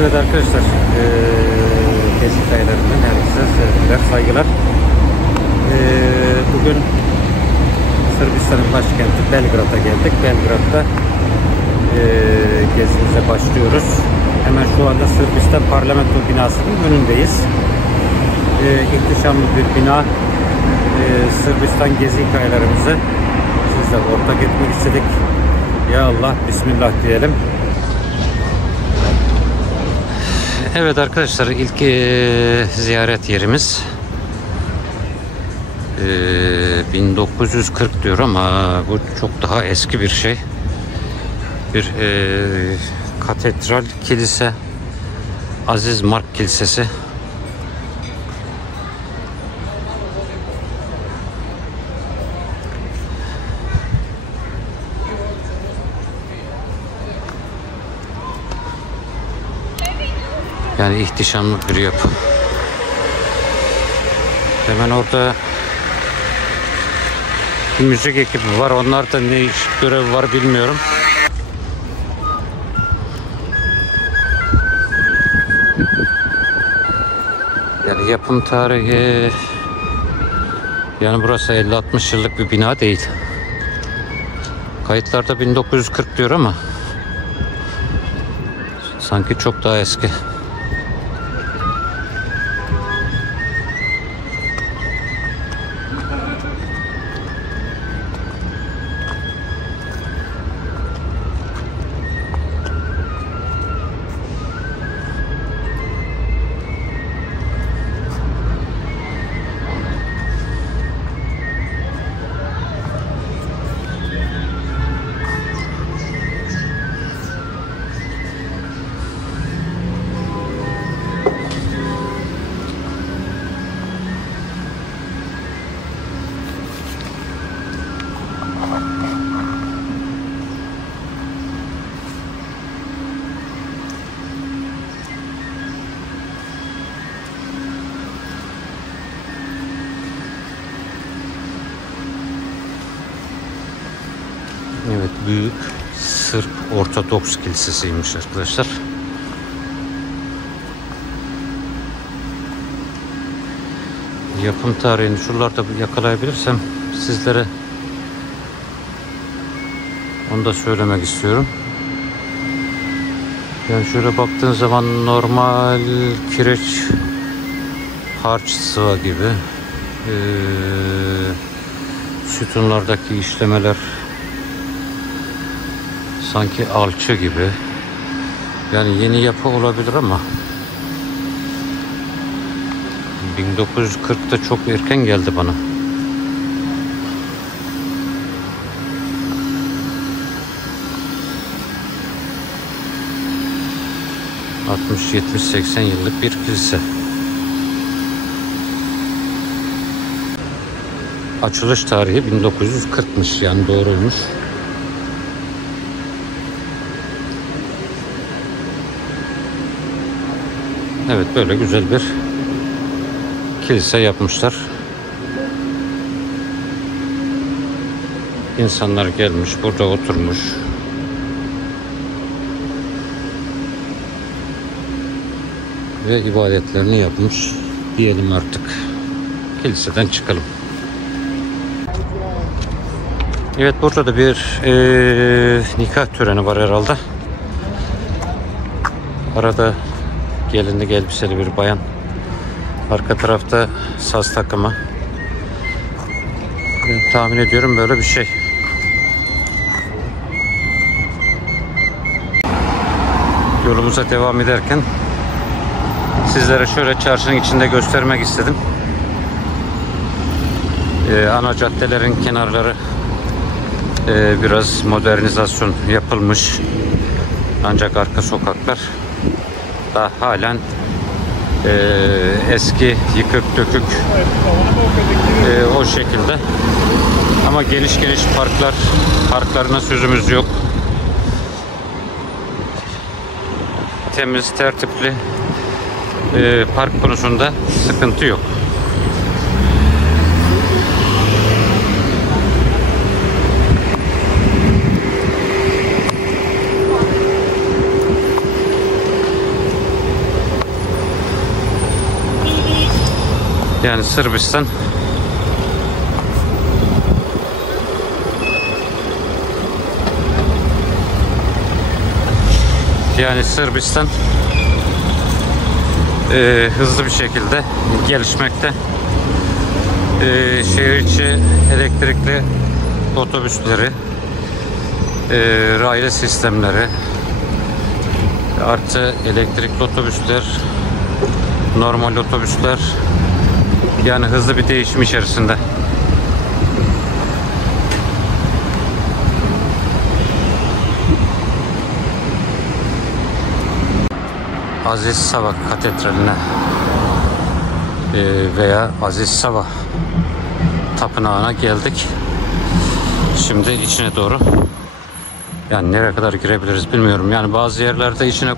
Evet arkadaşlar, Gezi Kayaları'ndan herkese sevgiler, saygılar. Bugün Sırbistan'ın başkenti Belgrad'a geldik. Belgrad'da gezimize başlıyoruz. Hemen şu anda Sırbistan Parlamento binasının önündeyiz. İhtişamlı bir bina. Sırbistan Gezi Kayalarımızı sizle ortak etmek istedik. Ya Allah, Bismillah diyelim. Evet arkadaşlar, ilk ziyaret yerimiz 1940 diyor ama bu çok daha eski bir şey. Bir katedral kilise, Aziz Mark Kilisesi. Yani ihtişamlı bir yapı. Hemen orada bir müzik ekibi var. Onlarda ne iş görevi var bilmiyorum. Yani yapım tarihi, yani burası 50-60 yıllık bir bina değil. Kayıtlarda 1940 diyor ama sanki çok daha eski. Evet, büyük Sırp Ortodoks Kilisesi'ymiş arkadaşlar. Yapım tarihini şuralarda yakalayabilirsem sizlere onu da söylemek istiyorum. Yani şöyle baktığın zaman normal kireç harç sıva gibi, sütunlardaki işlemeler sanki alçı gibi. Yani yeni yapı olabilir ama 1940'da çok erken geldi bana. ...60-70-80 yıllık bir kilise. Açılış tarihi 1940'mış, yani doğruymuş. Evet, böyle güzel bir kilise yapmışlar. İnsanlar gelmiş, burada oturmuş. Ve ibadetlerini yapmış diyelim artık. Kiliseden çıkalım. Evet, burada da bir nikah töreni var herhalde. Arada gelinlik elbiseli bir bayan. Arka tarafta saz takımı. Ben tahmin ediyorum böyle bir şey. Yolumuza devam ederken sizlere şöyle çarşının içinde göstermek istedim. Ana caddelerin kenarları biraz modernizasyon yapılmış. Ancak arka sokaklar da halen eski, yıkık dökük, o şekilde. Ama geniş geniş parklarına sözümüz yok. Temiz, tertipli, park konusunda sıkıntı yok. Yani Sırbistan hızlı bir şekilde gelişmekte. Şehir içi elektrikli otobüsleri, raylı sistemleri, artı elektrikli otobüsler, normal otobüsler, yani hızlı bir değişim içerisinde. Aziz Sava Katedrali'ne veya Aziz Sava Tapınağı'na geldik. Şimdi içine doğru, yani nereye kadar girebiliriz bilmiyorum. Yani bazı yerlerde içine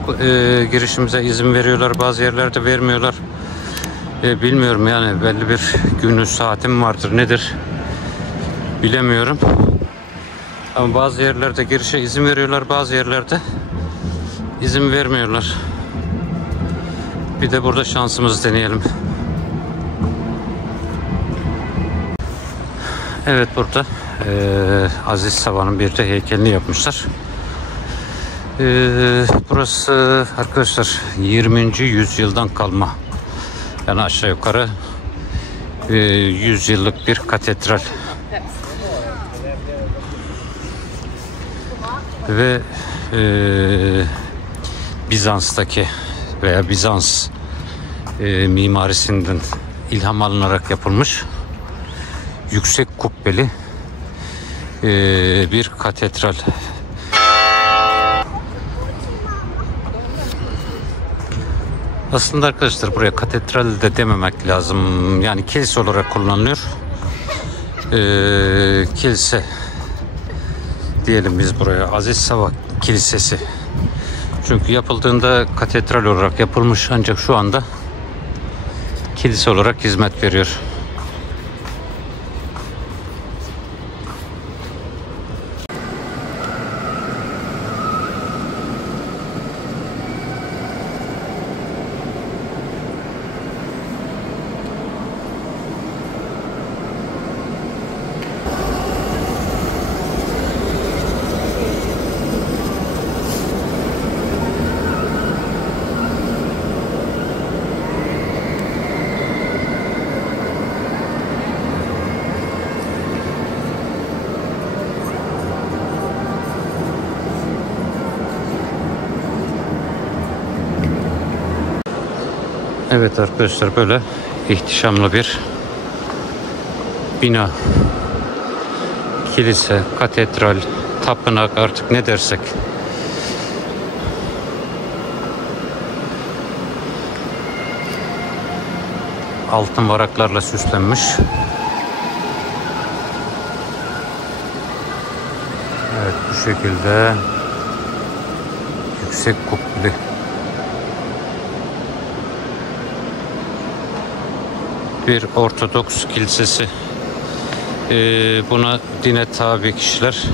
girişimize izin veriyorlar, bazı yerlerde vermiyorlar. Bilmiyorum, yani belli bir günü saatim vardır, nedir bilemiyorum. Ama bazı yerlerde girişe izin veriyorlar, bazı yerlerde izin vermiyorlar. Bir de burada şansımızı deneyelim. Evet, burada Aziz Sava'nın bir de heykelini yapmışlar. Burası arkadaşlar 20. yüzyıldan kalma. Yani aşağı yukarı 100 yıllık bir katedral. Ve Bizans'taki veya Bizans mimarisinden ilham alınarak yapılmış yüksek kubbeli bir katedral. Aslında arkadaşlar buraya katedral de dememek lazım. Yani kilise olarak kullanılıyor. Kilise diyelim biz buraya. Aziz Sava Kilisesi. Çünkü yapıldığında katedral olarak yapılmış, ancak şu anda kilise olarak hizmet veriyor. Evet arkadaşlar, böyle ihtişamlı bir bina. Kilise, katedral, tapınak, artık ne dersek. Altın varaklarla süslenmiş. Evet, bu şekilde yüksek kubbeli. Bir Ortodoks kilisesi. Buna dine tabi kişiler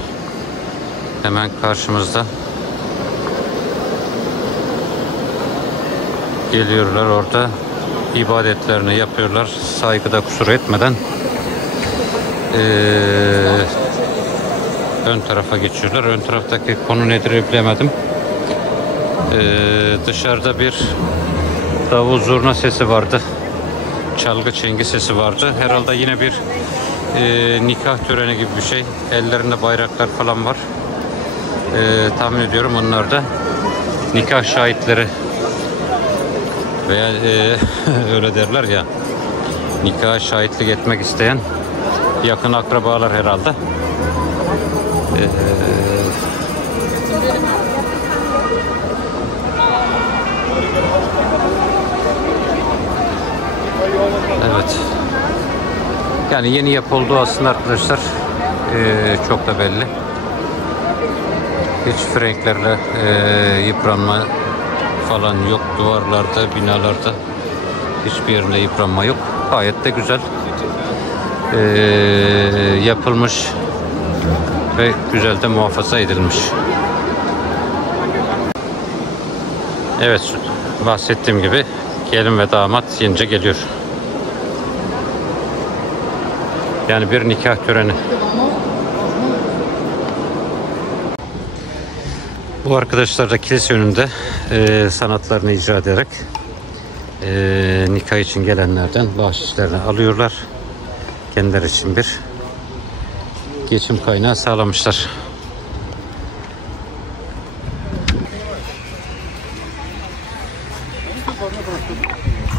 hemen karşımızda geliyorlar, orada ibadetlerini yapıyorlar, saygıda kusur etmeden. Ön tarafa geçiyorlar. Ön taraftaki konu nedir bilemedim. Dışarıda bir davul zurna sesi vardı. Çalgı çengi sesi vardı. Herhalde yine bir nikah töreni gibi bir şey. Ellerinde bayraklar falan var. Tahmin ediyorum onlar da nikah şahitleri veya öyle derler ya, nikaha şahitlik etmek isteyen yakın akrabalar herhalde. Evet. Yani yeni yapıldığı aslında arkadaşlar çok da belli. Hiç frenklerle yıpranma falan yok. Duvarlarda, binalarda hiçbir yerinde yıpranma yok. Gayet de güzel yapılmış ve güzel de muhafaza edilmiş. Evet, bahsettiğim gibi gelin ve damat yenice geliyor. Yani bir nikah töreni. Bu arkadaşlar da kilise önünde sanatlarını icra ederek nikah için gelenlerden bahşişlerini alıyorlar. Kendileri için bir geçim kaynağı sağlamışlar.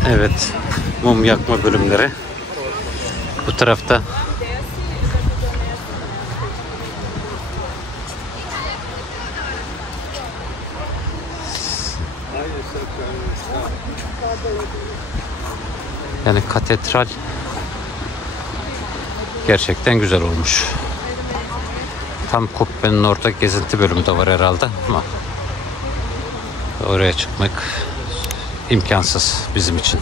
Evet, mum yakma bölümleri. Bu tarafta yani katedral gerçekten güzel olmuş. Tam kubbenin orta gezinti bölümü de var herhalde ama oraya çıkmak imkansız bizim için.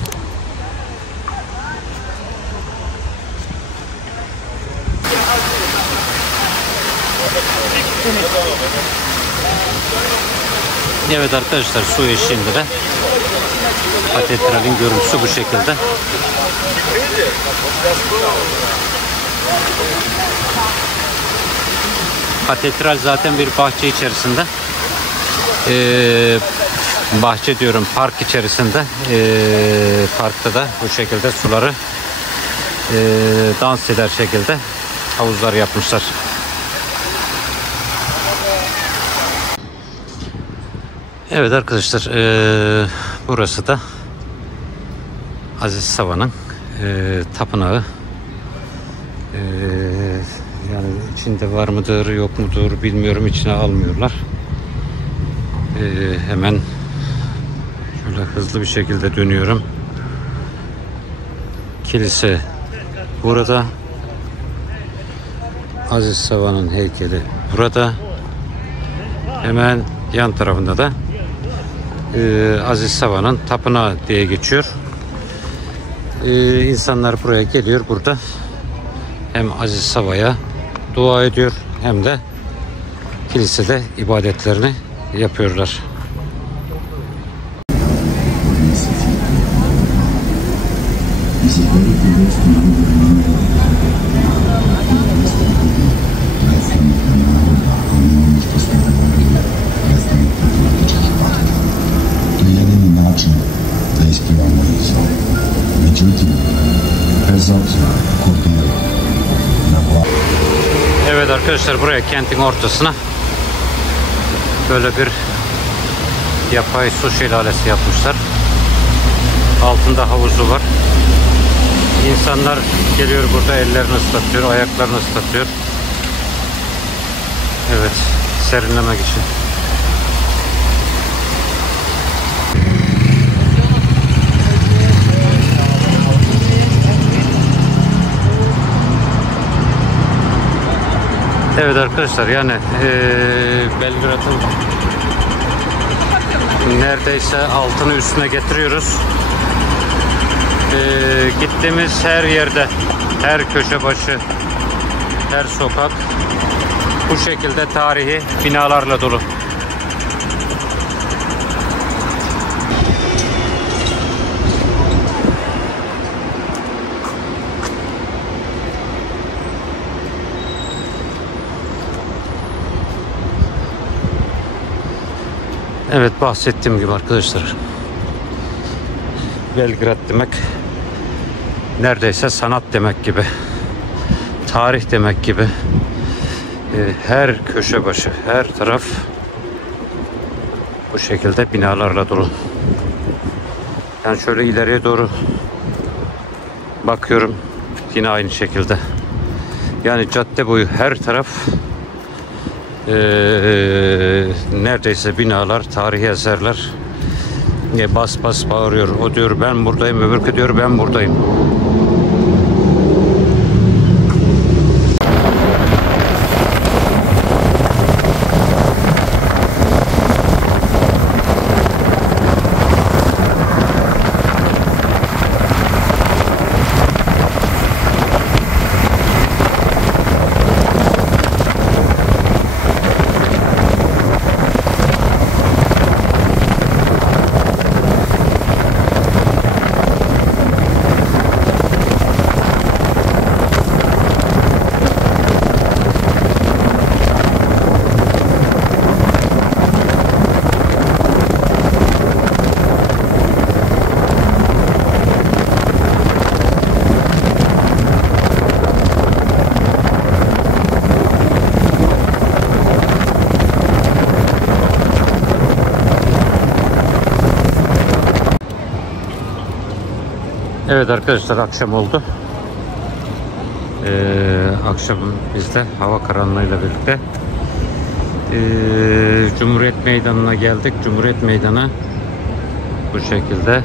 Evet arkadaşlar, su eşiğinde de katedralin görüntüsü bu şekilde. Katedral zaten bir bahçe içerisinde. Bahçe diyorum, park içerisinde. Parkta da bu şekilde suları dans eder şekilde havuzlar yapmışlar. Evet arkadaşlar, burası da Aziz Sava'nın tapınağı. Yani içinde var mıdır yok mudur bilmiyorum, içine almıyorlar. Hemen şöyle hızlı bir şekilde dönüyorum. Kilise burada. Aziz Sava'nın heykeli burada. Hemen yan tarafında da Aziz Sava'nın tapınağı diye geçiyor. İnsanlar buraya geliyor, burada hem Aziz Sava'ya dua ediyor hem de kilisede ibadetlerini yapıyorlar. Evet arkadaşlar, buraya kentin ortasına böyle bir yapay su şelalesi yapmışlar. Altında havuzu var. İnsanlar geliyor burada, ellerini ıslatıyor, ayaklarını ıslatıyor. Evet, serinlemek için. Evet arkadaşlar, yani Belgrad'ın neredeyse altını üstüne getiriyoruz. Gittiğimiz her yerde, her köşe başı, her sokak bu şekilde tarihi binalarla dolu. Evet, bahsettiğim gibi arkadaşlar, Belgrad demek neredeyse sanat demek gibi, tarih demek gibi. Her köşe başı, her taraf bu şekilde binalarla dolu. Yani şöyle ileriye doğru bakıyorum, yine aynı şekilde. Yani cadde boyu her taraf neredeyse binalar, tarihi eserler. Bas bas bağırıyor. O diyor ben buradayım, öbürkü diyor ben buradayım. Evet arkadaşlar, akşam oldu. Akşam bizde hava karanlığıyla birlikte Cumhuriyet Meydanı'na geldik. Cumhuriyet Meydanı bu şekilde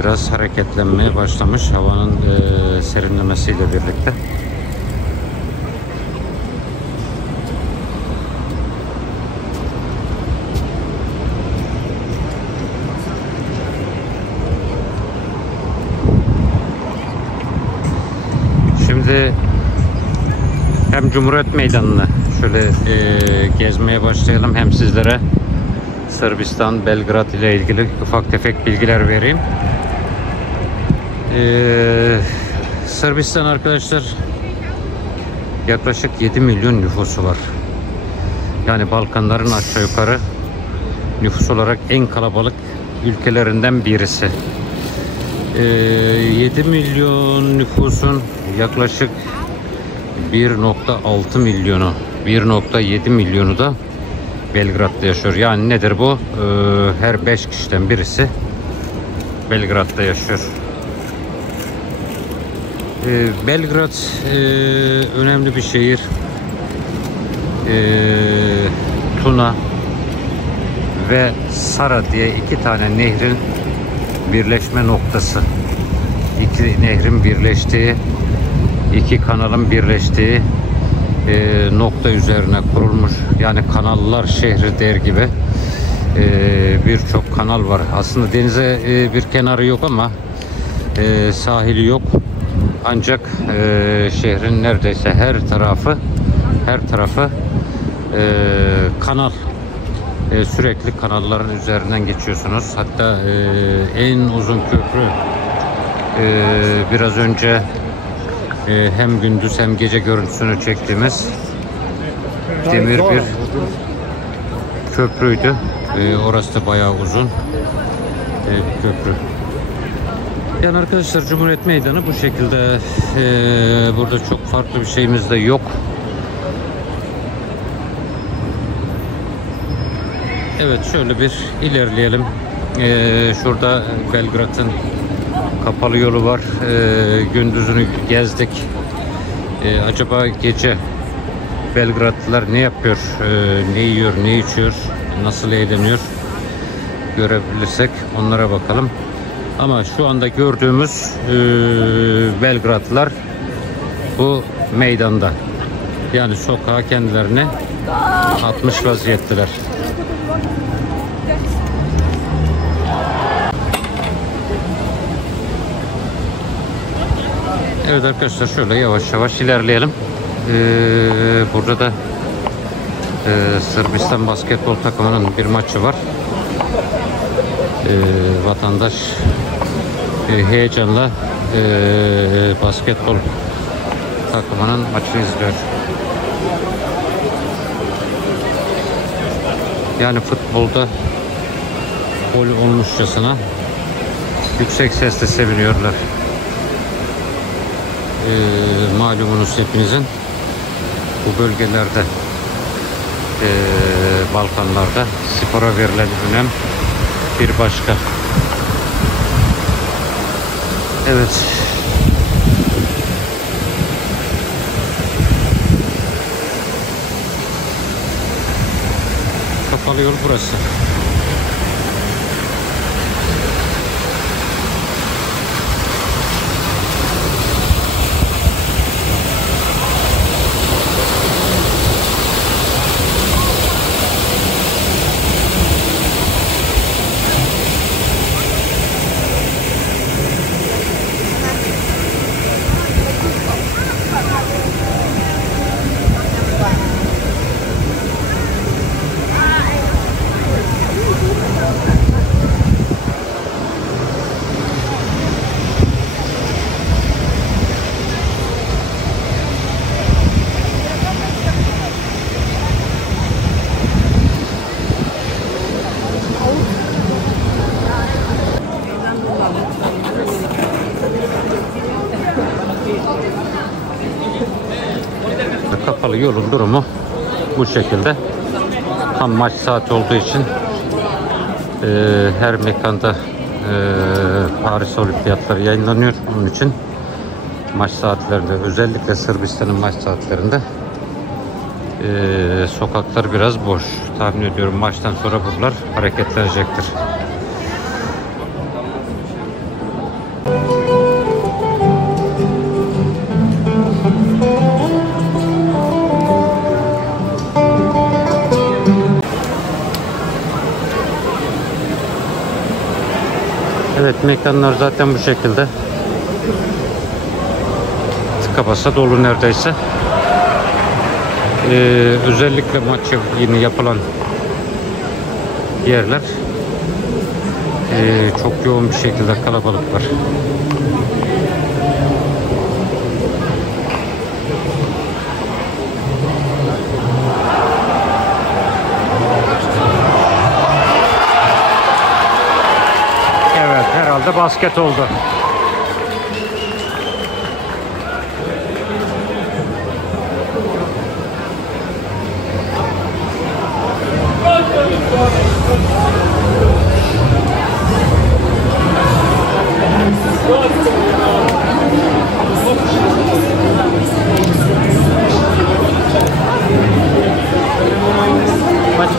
biraz hareketlenmeye başlamış havanın serinlemesiyle birlikte. Şimdi hem Cumhuriyet Meydanı'nı şöyle gezmeye başlayalım, hem sizlere Sırbistan, Belgrad ile ilgili ufak tefek bilgiler vereyim. Sırbistan arkadaşlar yaklaşık 7 milyon nüfusu var. Yani Balkanların aşağı yukarı nüfus olarak en kalabalık ülkelerinden birisi. 7 milyon nüfusun yaklaşık 1.6 milyonu, 1.7 milyonu da Belgrad'da yaşıyor. Yani nedir bu? Her 5 kişiden birisi Belgrad'da yaşıyor. Belgrad önemli bir şehir. Tuna ve Sara diye iki tane nehrin birleşme noktası. İki nehrin birleştiği, iki kanalın birleştiği nokta üzerine kurulmuş. Yani kanallar şehri der gibi birçok kanal var. Aslında denize bir kenarı yok ama sahili yok. Ancak şehrin neredeyse her tarafı kanal. Sürekli kanalların üzerinden geçiyorsunuz. Hatta en uzun köprü biraz önce hem gündüz hem gece görüntüsünü çektiğimiz demir bir köprüydü. Orası da bayağı uzun bir köprü. Yani arkadaşlar, Cumhuriyet Meydanı bu şekilde. Burada çok farklı bir şeyimiz de yok. Evet, şöyle bir ilerleyelim. Şurada Belgrad'ın kapalı yolu var. Gündüzünü gezdik. Acaba gece Belgradlılar ne yapıyor, ne yiyor, ne içiyor, nasıl eğleniyor görebilirsek onlara bakalım. Ama şu anda gördüğümüz Belgradlılar bu meydanda. Yani sokağa kendilerini atmış vaziyetteler. Evet arkadaşlar, şöyle yavaş yavaş ilerleyelim. Burada da Sırbistan basketbol takımının bir maçı var. Vatandaş heyecanla basketbol takımının maçını izliyor. Yani futbolda gol olmuşçasına yüksek sesle seviniyorlar. Malumunuz hepinizin bu bölgelerde Balkanlarda spora verilen önem bir başka. Evet. Kapalı yol burası. Kapalı yolun durumu bu şekilde. Tam maç saati olduğu için her mekanda Paris Olimpiyatları yayınlanıyor. Onun için maç saatlerinde, özellikle Sırbistan'ın maç saatlerinde sokaklar biraz boş. Tahmin ediyorum maçtan sonra buralar hareketlenecektir. Evet, mekanlar zaten bu şekilde. Tıka basa dolu neredeyse. Özellikle maç yeni yapılan yerler çok yoğun bir şekilde kalabalık var. Evet, herhalde basket oldu.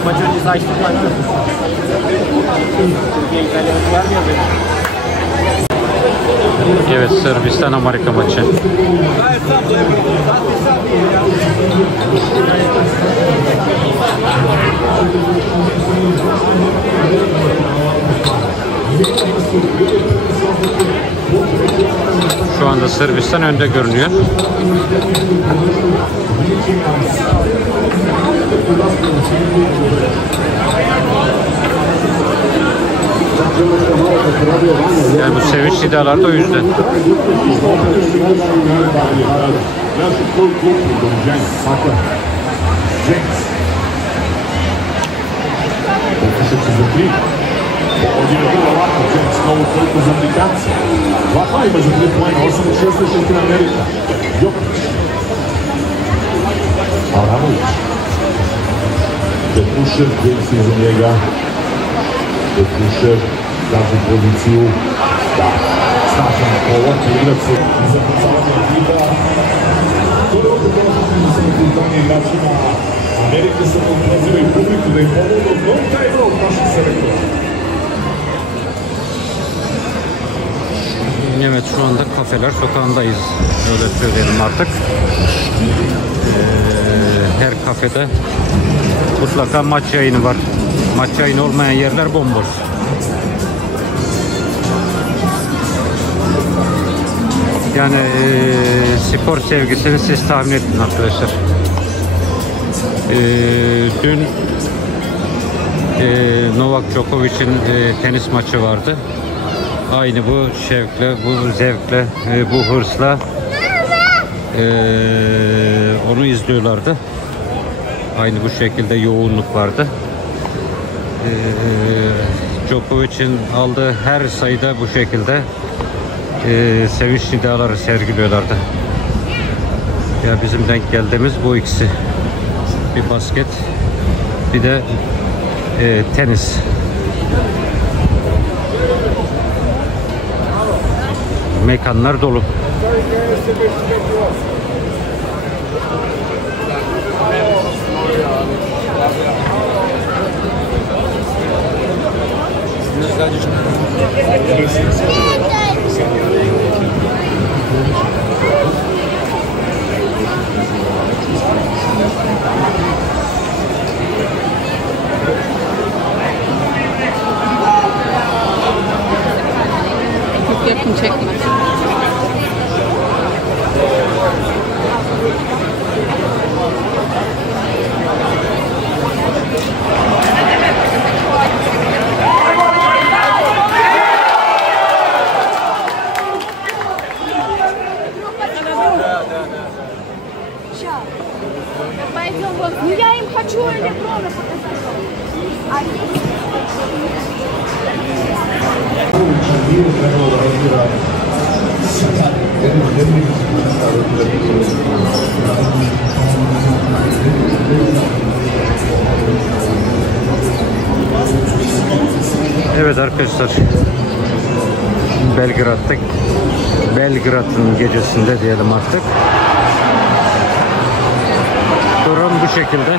Maç öncesi açtık maçta. Evet, Sırbistan Amerika maçı. Şu anda Sırbistan önde görünüyor. Yani bu sevinç nidaları da o yüzden. Depuszer więcej zabiega. Depuszer trafi pozycję. Tak. Starczy na koło. Igrać i zapraszamy ekipa. To roku to są kulturalnie gracze na Amerykę są odprowadzili publiku da im pomogą. No taj rok naših selektora. Evet, şu anda kafeler sokağındayız. Öyle söyleyelim artık. Her kafede mutlaka maç yayını var. Maç yayını olmayan yerler bomboş. Yani spor sevgisini siz tahmin edin arkadaşlar. Dün Novak Djokovic'in tenis maçı vardı. Aynı bu şevkle, bu zevkle, bu hırsla onu izliyorlardı. Aynı bu şekilde yoğunluk vardı. Djokovic'in aldığı her sayıda bu şekilde sevinç nidaları sergiliyorlardı. Ya bizim denk geldiğimiz bu ikisi. Bir basket, bir de tenis. Mekanlar dolu. Çok yakın çekme. Ну я им хочу электронно показать. А здесь... Evet arkadaşlar, Belgrad'ın gecesinde diyelim artık. Durum bu şekilde.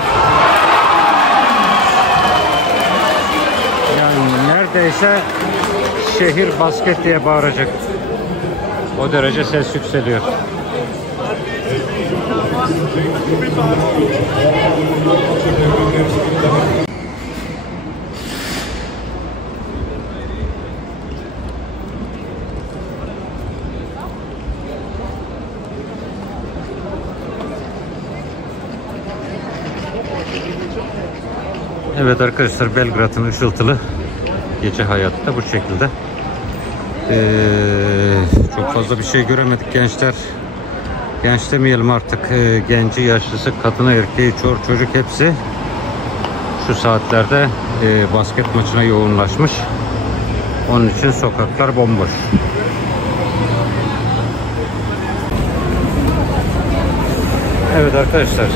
Yani neredeyse şehir basket diye bağıracak. O derece ses yükseliyor. Evet arkadaşlar, Belgrad'ın ışıltılı gece hayatı da bu şekilde. Çok fazla bir şey göremedik gençler. Genç demeyelim artık. Genci, yaşlısı, kadını, erkeği, çocuk hepsi şu saatlerde basket maçına yoğunlaşmış. Onun için sokaklar bomboş. Evet arkadaşlar,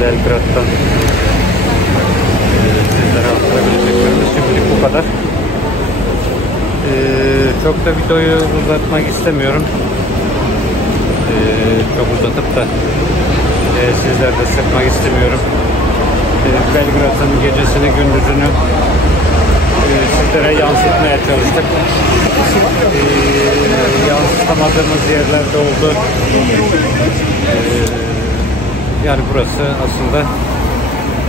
Belgrad'dan sizlere aktarabileceklerimiz şimdilik bu kadar. Çok da videoyu uzatmak istemiyorum. Çok uzatıp da sizler de sıkmak istemiyorum. Belgrad'ın gecesini, gündüzünü sizlere yansıtmaya çalıştık. Yansıtamadığımız yerlerde oldu. Yani burası aslında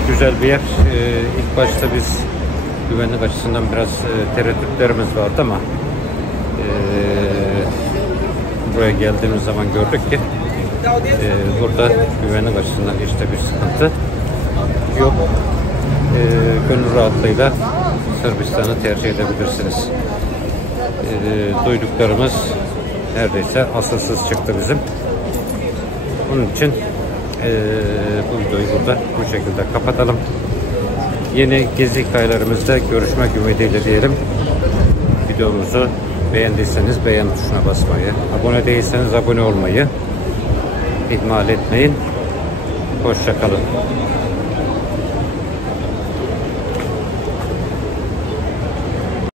güzel bir yer. İlk başta biz güvenlik açısından biraz tereddütlerimiz vardı ama buraya geldiğimiz zaman gördük ki burada güvenlik açısından hiç de bir sıkıntı yok. Gönül rahatlığıyla Sırbistan'ı tercih edebilirsiniz. Duyduklarımız neredeyse asılsız çıktı bizim. Bunun için bu videoyu burada bu şekilde kapatalım. Yeni gezi hikayelerimizde görüşmek ümidiyle diyelim. Videomuzu beğendiyseniz beğen tuşuna basmayı, abone değilseniz abone olmayı ihmal etmeyin. Hoşça kalın.